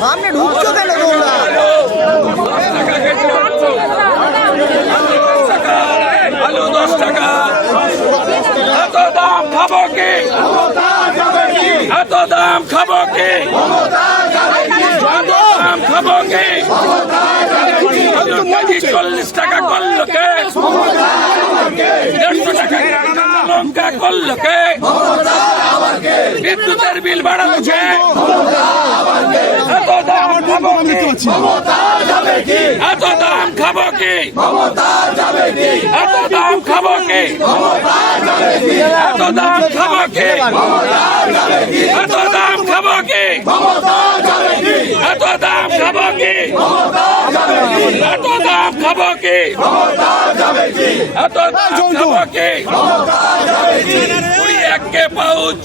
সামনে ঢুকছো কেন তোমরা? আলু দশ টাকা। এত দাম খাব কি? এত দাম খাব কি? এত দাম খাব কি? চল্লিশ টাকা করল কে? লঙ্কা করল কে বিদ্যুতের বিল বাড়াচ্ছে। এত দাম খাব কি? এত দাম খাব কি? এত দাম খাব কি? এত দাম খাব কি? এত দাম খাব কি? এত দাম খাব কি? এত দাম খাব কি? এত দাম খাব কি? কুড়ি একে পাউচ।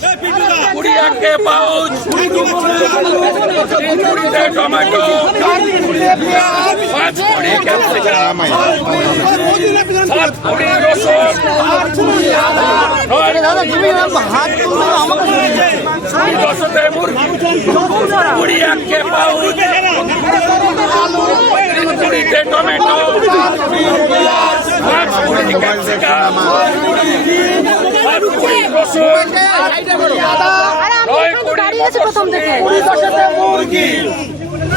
কুড়ি একে পাউচ। কুড়িতে টমেটো। পাঁচ কুড়ি ক্যাপসিকাম। সাত রসুন দশতে মুরগি একে পাউচ। কুড়িতে টমেটো পাঁচ কুড়ি ক্যাপসিকাম সাত কুড়ি রসুন নয় কুড়ি মটরশুঁটি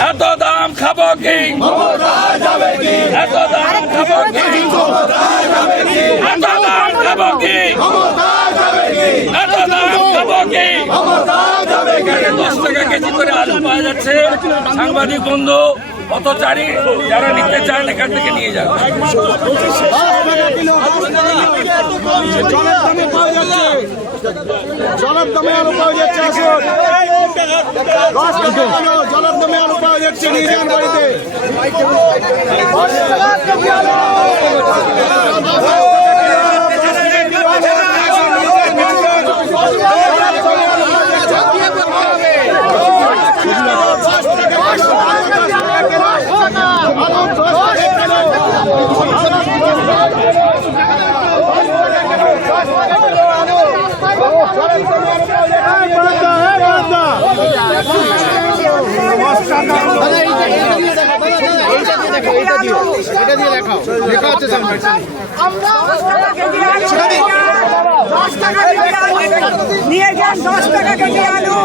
এত দাম খাব কি এত দাম খাব কি এত দাম খাব কি এত দাম খাব কি এখানে দশ টাকা কেজি করে আলু পাওয়া যাচ্ছে। সাংবাদিক বন্ধু অত চারি যারা নিতে চান এখান থেকে নিয়ে যাবে। জলের দামে পাওয়া যাচ্ছে জলের দামে আলু পাওয়া যাচ্ছে আসুন দশ টাকা কিলো জলের দামে আলু পাওয়া যাচ্ছে নিয়ে যান বাড়িতে। এটা দিয়ে দেখাও। লেখা আছে সামনে। নিয়ে যান দশ টাকা কেজি আলু।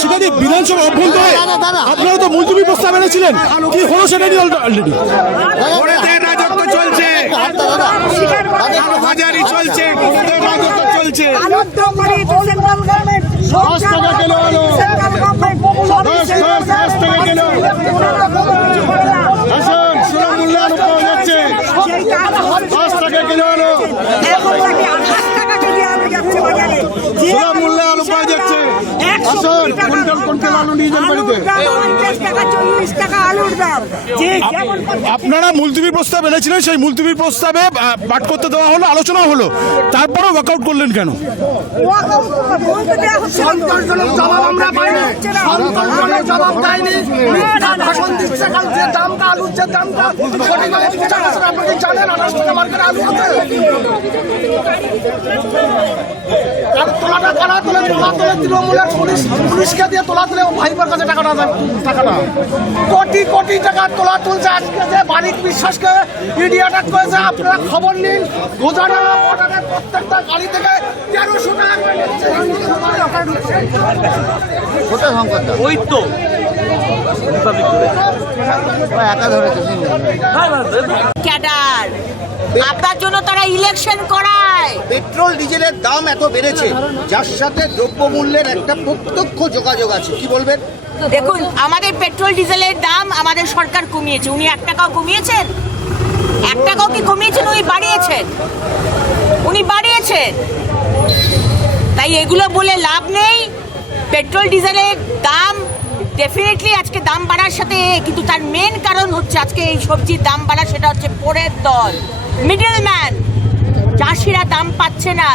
সেটা বিধানসভা অভ্যন্তরে আপনারা তো মুলতবি প্রস্তাব এনেছিলেন। কি হলো সেটা নিয়ে অলরেডি রাজত্ব চলছে। হাজারি চলছে রাজত্ব চলছে। আলুর দাম সেন্ট্রাল গভর্নমেন্ট দশ টাকা কিলো আলু। সেন্ট্রাল গভর্নমেন্ট আপনারা মুলতুবির প্রস্তাব এনেছিলেন সেই মুলতুবির প্রস্তাবে পাঠ করতে দেওয়া হলো আলোচনা হলো। তারপরে ওয়ার্কআউট করলেন কেন? আমরা জবাব দেয়নি ভাষণ দিচ্ছে কাল যে দামটা আলুর যে দামটা জানেন? আঠাশ টাকা মার্কেটে আলু আছে। আর তোলাটা কারা তোলে? তোলা তোলে তৃণমূলের পুলিশ পুলিশকে দিয়ে তোলা তুলে ভাইপার কাছে টাকাটা টাকাটা। কোটি কোটি টাকা তোলা তুলছে আজকে যে বারিক বিশ্বাসকে। ইডি অ্যাটাক করেছে আপনারা খবর নিন। গোজানা বর্ডারে প্রত্যেকটা গাড়ি থেকে তেরোশো টাকা করে নিচ্ছে। কোথায় ওই তো। ক্যাডার আপনার জন্য তারা ইলেকশন করায়। পেট্রোল ডিজেলের দাম এত বেড়েছে যার সাথে দ্রব্যমূল্যের একটা প্রত্যক্ষ যোগাযোগ আছে কি বলবেন? দেখুন আমাদের পেট্রোল ডিজেলের দাম আমাদের সরকার কমিয়েছে। উনি এক টাকাও কমিয়েছেন? এক টাকাও কি কমিয়েছেন? উনি বাড়িয়েছেন। উনি বাড়িয়েছেন। তাই এগুলো বলে লাভ নেই। পেট্রোল ডিজেলের দাম ডেফিনেটলি আজকে দাম বাড়ার সাথে, কিন্তু তার মেন কারণ হচ্ছে আজকে এই সবজির দাম বাড়া, সেটা হচ্ছে পরের দল মিডল ম্যান চাষিরা দাম পাচ্ছে না।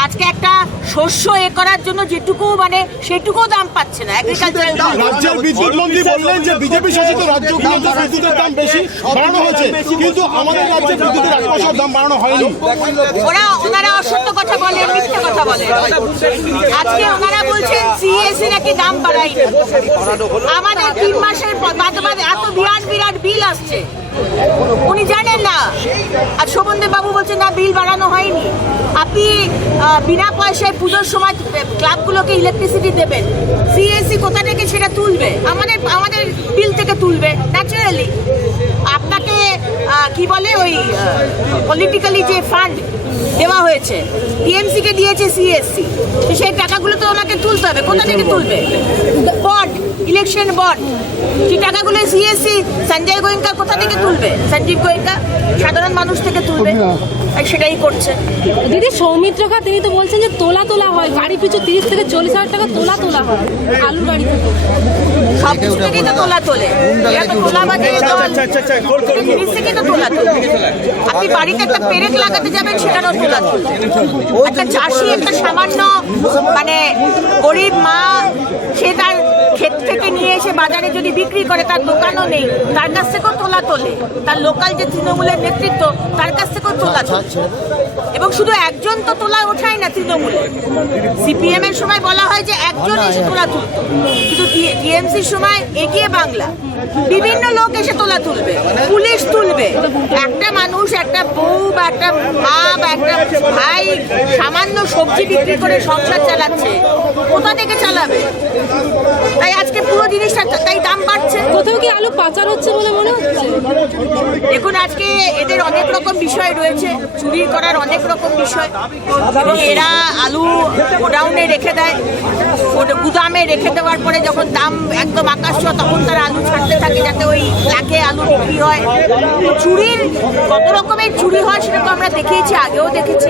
আজকে একটা শস্য এ করার জন্য যেটুকু মানে সেটুকুও দাম পাচ্ছে না। এগ্রিকালচারাল রাজ্যের বিদ্যুৎ মন্ত্রী বললেন যে বিজেপি শাসিত রাজ্যগুলোতে বিদ্যুতের দাম বেশি বাড়ানো হয়েছে। কিন্তু আমাদের রাজ্যে বিদ্যুতের এক পয়সার দাম বাড়ানো হয়নি। ওরা ওনারা অসত্য কথা বলেন মিথ্যে কথা বলেন আজকে ওনারা বলছেন সিএসসি নাকি দাম বাড়ায়নি। আমাদের তিন মাসের পর- বাদে বাদে এত বিরাট বিরাট বিল আসছে। উনি জানেন না। আর শোভনদেব বাবু বলছেন না বিল বাড়ানো হয়নি। আপনি বিনা পয়সায় পুজোর সময় ক্লাবগুলোকে ইলেকট্রিসিটি দেবেন। সিএসসি কোথা থেকে সেটা তুলবে? আমাদের আমাদের বিল থেকে তুলবে ন্যাচারালি আপনাকে কি বলে ওই পলিটিক্যালি যে ফান্ড দেওয়া হয়েছে টিএমসি কে দিয়েছে সিএসসি সেই টাকাগুলো তো ওনাকে তুলতে হবে। কোথা থেকে তুলবে? বন্ড। ইলেকশন বন্ড সেই টাকাগুলো সিএসসি সঞ্জয় গোয়েঙ্কা কোথা থেকে তুলবে? সঞ্জীব গোয়েঙ্কা সাধারণ মানুষ থেকে তুলবে। আর সেটাই করছে। দিদি সৌমিত্র খা তিনি তো বলছেন যে তোলা তোলা হয়। গাড়ি পিছু তিরিশ থেকে চল্লিশ হাজার টাকা তোলা তোলা হয়। আলু গাড়ি থেকে। সব কিছু থেকেই তো তোলা তোলে। এরা তো তোলাবাজি জিনিস থেকেই তো তোলা তোলে। আপনি বাড়িতে একটা পেরেক লাগাতে যাবেন তোলা তোলে। একটা চাষি একটা সামান্য মানে গরিব মা সে তার এসে বাজারে যদি বিক্রি করে তার দোকানও নেই। তার কাছ থেকেও তোলা তোলে। তার লোকাল যে তৃণমূলের নেতৃত্ব তার কাছ থেকেও তোলা তোলে। এবং শুধু একজন তো তোলা ওঠায় না তৃণমূলে সিপিএম এর সময় বলা হয় যে একজন এসে তোলা তুলত। কিন্তু টিএমসির সময় এগিয়ে বাংলা। বিভিন্ন লোক এসে তোলা তুলবে। পুলিশ তুলবে। একটা মানুষ একটা বউ বা একটা মা একটা ভাই সামান্য সবজি বিক্রি করে সংসার চালাচ্ছে। কোথা থেকে চালাবে? তাই আজকে পুরো জিনিসটা তাই দাম বাড়ছে। কোথাও কি আলু পাচার হচ্ছে বলে মনে হচ্ছে? দেখুন আজকে এদের অনেক রকম বিষয় রয়েছে। চুরি করার অনেক রকম বিষয়। এবং এরা আলু গোডাউনে রেখে দেয়। গুদামে রেখে দেওয়ার পরে যখন দাম একদম আকাশ তখন তারা আলু ছাড়তে থাকে যাতে ওই লাখে আলু বিক্রি হয়। চুরির কত রকমের চুরি হয় সেটা তো আমরা দেখিয়েছি আগেও দেখেছি।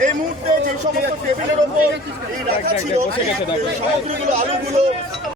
এই মুহূর্তে যে সমস্ত টেবিলের ওপর এই রাখা ছিল সামগ্রীগুলো আলুগুলো